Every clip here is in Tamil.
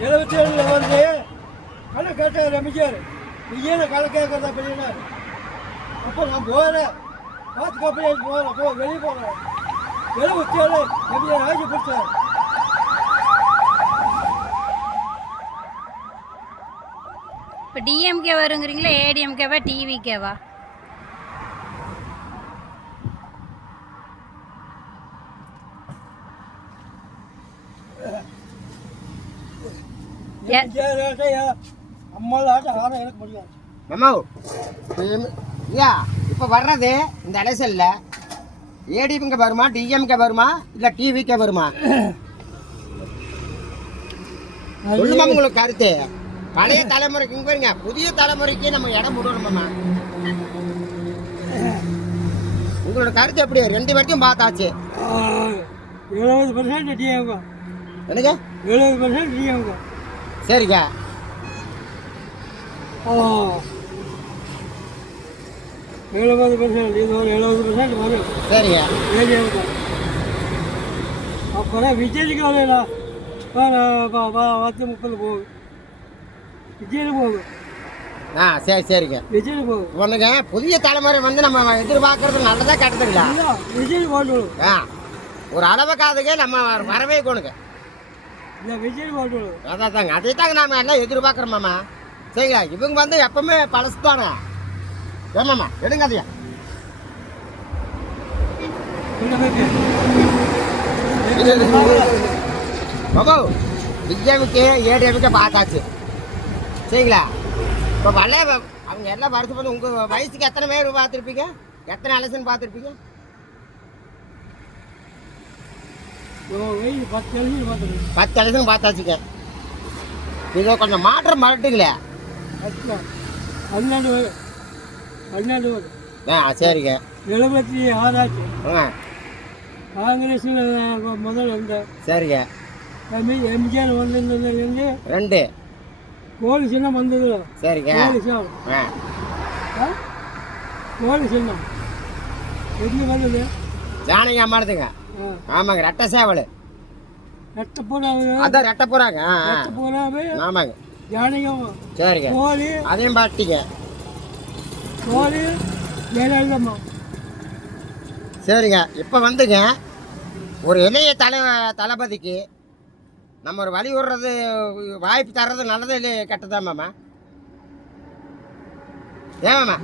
77 வந்து கடை கேட்டார் அமைச்சர், நீ ஏன் கடை கேட்கறதா அப்படின்னாரு. அப்போ நான் போகிறேன், பார்த்து கம்பெனி போகிறேன், போ வெளியே போகிறேன். 77 எம்ஜிஆர் ஆட்சி பிடிச்சார். இப்போ டிஎம்கே வருங்கிறீங்களா, ஏடிஎம்கேவா, டிவிகேவா? மாமா ஐயா இப்போ வர்றது இந்த எலெக்ஷனில் ஏடிஎம்கே வருமா, டிஎம்கே வருமா, இல்லை டிவிகே வருமா? சொல்லுமா உங்களுக்கு கருத்து. பழைய தலைமுறைக்கு இங்கே பாருங்க, புதிய தலைமுறைக்கு நம்ம இடம் விடணுமாம்மா. உங்களோட கருத்து எப்படி? 2 வரைக்கும் பார்த்தாச்சு. 70% டிஎம்கே. என்னங்க? 70% டிஎம்கே. சரிங்க. 70% இது ஒரு 70% வரும். சரிங்க. அப்புறம் விஜய்க்கு வரல 10-30 போகும். விஜய் போகும். சரி சரிங்க. விஜய் போகும். ஒன்றுங்க, புதிய தலைமுறை வந்து நம்ம எதிர்பார்க்கறது நல்லதா கெட்டதுங்களா? விஜய் போட்டு ஒரு அளவுக்காதுங்க நம்ம வரவே கொணுங்க. இல்லை விஜய் போட்டு அதான் தாங்க, அதே தாங்க நாம எல்லாம் எதிர்பார்க்குறோமாம்மா. சரிங்களா? இவங்க வந்து எப்பவுமே பழசு தானே. ஏமாம்மா எடுங்க அதையா. பாபு டிஎம்கே ஏடிஎம்கே பார்த்தாச்சு. சரிங்களா? இப்போ வல்ல அவங்க எல்லாம் வருஷம் பண்ணி உங்கள் வயசுக்கு எத்தனை பேர் பார்த்துருப்பீங்க? எத்தனை எலெக்ஷன் பார்த்துருப்பீங்க? 10 எலெக்ஷன் பார்த்தாச்சுங்க. இது கொஞ்சம் மாற்றம் மறட்டுங்களே. 12 சரிங்க. 76 ஆச்சு. காங்கிரஸ் முதல் வந்த. சரிங்க. எம்ஜிஆர் வந்ததுலேருந்து 2 கோழி சின்னம் வந்தது. சரிங்க. கோழி சின்னம் எப்படி வந்தது? ஜானகி அம்மாடுதுங்க. ஆமாங்க, ரெட்டை சேவல். ரெட்டை போடாது. அதான் ரெட்டை போறாங்க. ரெட்டை போடாமே. ஆமாங்க. ஜானகம். சரிங்க. கோழி அதையும் பாட்டிங்க. கோழி ஜெயலலிதம்மா. சரிங்க. இப்போ வந்துங்க, ஒரு இளைய தளபதிக்கு நம்ம ஒரு வழி விடுறது, வாய்ப்பு தர்றது நல்லது இல்லை கெட்டதான் மாமா? ஏமாம்மா?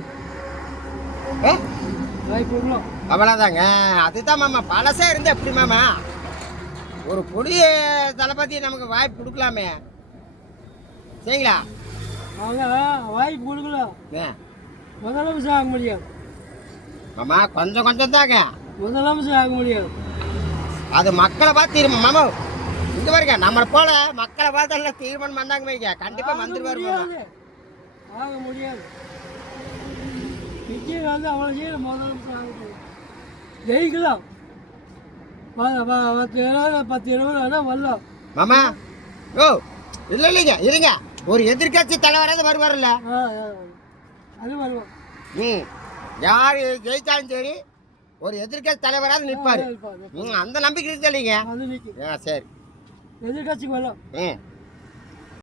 அவ்வளோதாங்க. அதுதான் மாமா, பழசே இருந்து எப்படி மாமா ஒரு புதிய தளபதி நமக்கு வாய்ப்பு கொடுக்கலாமே. சரிங்களா? வாய்ப்பு கொடுக்கலாம். முதலமைச்சர் ஆக முடியாது மாமா, கொஞ்சம் கொஞ்சம் தாங்க முதலமைச்சர் ஆக முடியாது. அது மக்களை பார்த்து தீர்மானம் மாமா. இங்க பாருங்க, நம்மளை போல மக்களை பார்த்து எல்லாம் தீர்மானம் பண்ணாங்க வைங்க, கண்டிப்பா வந்துருவாரு. ஆக முடியாது. விஜய் வந்து அவ்வளோ செய்யணும். முதலமைச்சர் ஆக முடியாது. ஜெயிக்கலாம். 10-20 வேணா வரலாம் மாமா. ஓ இல்லை இல்லைங்க, இருங்க. ஒரு எதிர்கட்சி தலைவராது வருவார்ல, அது வருவோம். யார் ஜெயிச்சாலும் சரி ஒரு எதிர்கட்சி தலைவராது நிற்பாரு. அந்த நம்பிக்கை இருக்கு இல்லைங்க? அது நிற்கும். சரி. எதிர்கட்சிக்கு வரலாம்.